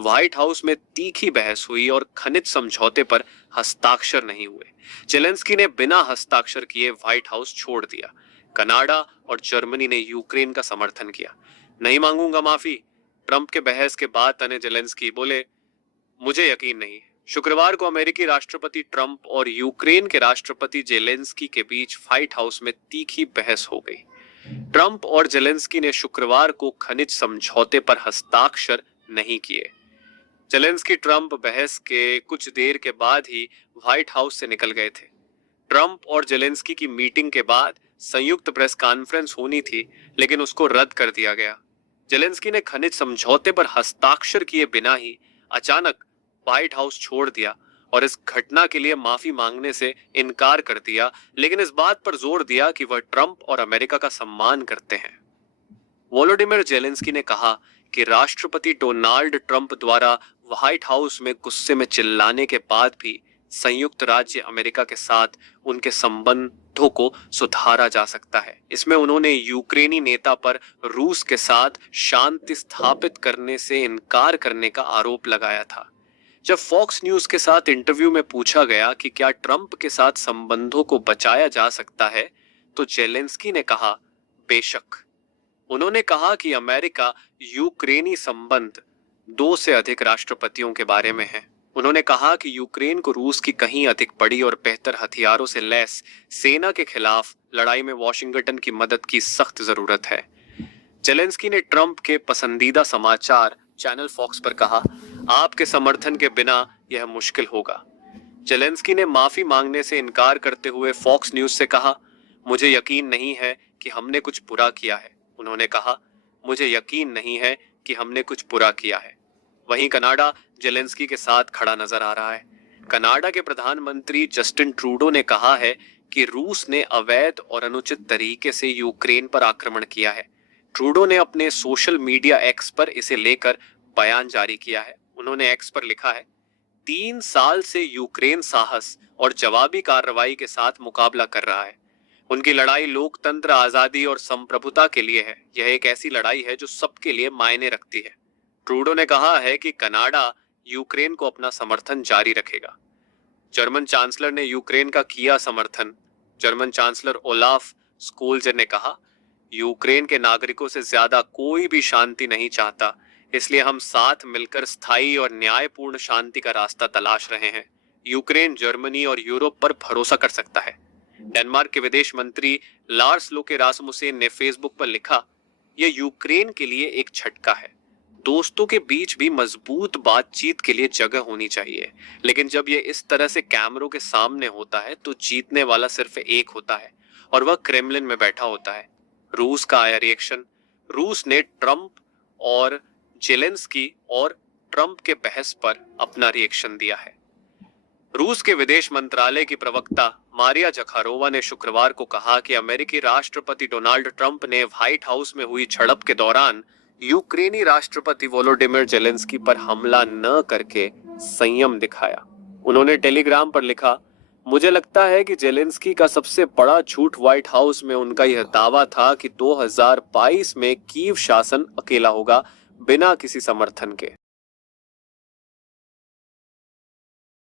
White house में तीखी बहस हुई और खनिज समझौते पर हस्ताक्षर नहीं हुए। जेलेंस्की ने बिना हस्ताक्षर किए व्हाइट हाउस छोड़ दिया। कनाडा और जर्मनी ने यूक्रेन का समर्थन किया। नहीं मांगूंगा माफी, ट्रंप के बहस के बाद तने जेलेंस्की बोले, मुझे यकीन नहीं। शुक्रवार को अमेरिकी राष्ट्रपति ट्रंप और यूक्रेन के राष्ट्रपति जेलेंस्की के बीच व्हाइट हाउस में तीखी बहस हो गई। ट्रंप और जेलेंस्की ने शुक्रवार को खनिज समझौते पर हस्ताक्षर नहीं किए। जेलेंस्की ट्रंप बहस के कुछ देर के बाद ही व्हाइट हाउस से निकल गए थे। ट्रंप और जेलेंस्की की मीटिंग के बाद संयुक्त प्रेस कॉन्फ्रेंस होनी थी, लेकिन उसको रद्द कर दिया गया। जेलेंस्की ने खनिज समझौते पर हस्ताक्षर किए बिना ही अचानक व्हाइट हाउस छोड़ दिया और इस घटना के लिए माफी मांगने से इनकार कर दिया, लेकिन इस बात पर जोर दिया कि वह ट्रंप और अमेरिका का सम्मान करते हैं। वोलोडिमिर जेलेंस्की ने कहा कि राष्ट्रपति डोनाल्ड ट्रंप द्वारा व्हाइट हाउस में गुस्से में चिल्लाने के बाद भी संयुक्त राज्य अमेरिका के साथ उनके संबंधों को सुधारा जा सकता है। इसमें उन्होंने यूक्रेनी नेता पर रूस के साथ शांति स्थापित करने से इनकार करने का आरोप लगाया था। जब फॉक्स न्यूज के साथ इंटरव्यू में पूछा गया कि क्या ट्रंप के साथ संबंधों को बचाया जा सकता है, तो जेलेंस्की ने कहा, बेशक। उन्होंने कहा कि अमेरिका यूक्रेनी संबंध 2 से अधिक राष्ट्रपतियों के बारे में है। उन्होंने कहा कि यूक्रेन को रूस की कहीं अधिक बड़ी और बेहतर हथियारों से लैस सेना के खिलाफ लड़ाई में वॉशिंगटन की मदद की सख्त जरूरत है। जेलेंस्की ने ट्रंप के पसंदीदा समाचार चैनल फॉक्स पर कहा, आपके समर्थन के बिना यह मुश्किल होगा। जेलेंस्की ने माफी मांगने से इनकार करते हुए फॉक्स न्यूज से कहा, मुझे यकीन नहीं है कि हमने कुछ बुरा किया है। उन्होंने कहा, मुझे यकीन नहीं है कि हमने कुछ बुरा किया है। वहीं कनाडा जेलेंस्की के साथ खड़ा नजर आ रहा है। कनाडा के प्रधानमंत्री जस्टिन ट्रूडो ने कहा है कि रूस ने अवैध और अनुचित तरीके से यूक्रेन पर आक्रमण किया है। ट्रूडो ने अपने सोशल मीडिया एक्स पर इसे लेकर बयान जारी किया है। उन्होंने एक्स पर लिखा है, 3 साल से यूक्रेन साहस और जवाबी कार्रवाई के साथ मुकाबला कर रहा है। उनकी लड़ाई लोकतंत्र, आजादी और संप्रभुता के लिए है। यह एक ऐसी लड़ाई है जो सबके लिए मायने रखती है। ट्रूडो ने कहा है कि कनाडा यूक्रेन को अपना समर्थन जारी रखेगा। जर्मन चांसलर ने यूक्रेन का किया समर्थन। जर्मन चांसलर ओलाफ स्कोल्ज ने कहा, यूक्रेन के नागरिकों से ज्यादा कोई भी शांति नहीं चाहता, इसलिए हम साथ मिलकर स्थायी और न्यायपूर्ण शांति का रास्ता तलाश रहे हैं। यूक्रेन जर्मनी और यूरोप पर भरोसा कर सकता है। डेनमार्क के विदेश मंत्री लार्स लोके रासमुसेन ने फेसबुक पर लिखा, यह यूक्रेन के लिए एक झटका है। दोस्तों के बीच भी मजबूत बातचीत के लिए जगह होनी चाहिए, लेकिन जब ये इस तरह से कैमरों के सामने होता है तो जीतने वाला सिर्फ एक होता है और वह क्रेमलिन में बैठा होता है। रूस का आया रिएक्शन। रूस ने ट्रंप और जेलेंस्की और ट्रंप के बहस पर अपना रिएक्शन दिया है। रूस के विदेश मंत्रालय की प्रवक्ता मारिया जखारोवा ने शुक्रवार को कहा कि अमेरिकी राष्ट्रपति डोनाल्ड ट्रंप ने व्हाइट हाउस में हुई झड़प के दौरान यूक्रेनी राष्ट्रपति वोलोडिमिर जेलेंस्की पर हमला न करके संयम दिखाया। उन्होंने टेलीग्राम पर लिखा, मुझे लगता है कि जेलेंस्की का सबसे बड़ा झूठ व्हाइट हाउस में उनका यह दावा था कि 2022 में कीव शासन अकेला होगा, बिना किसी समर्थन के।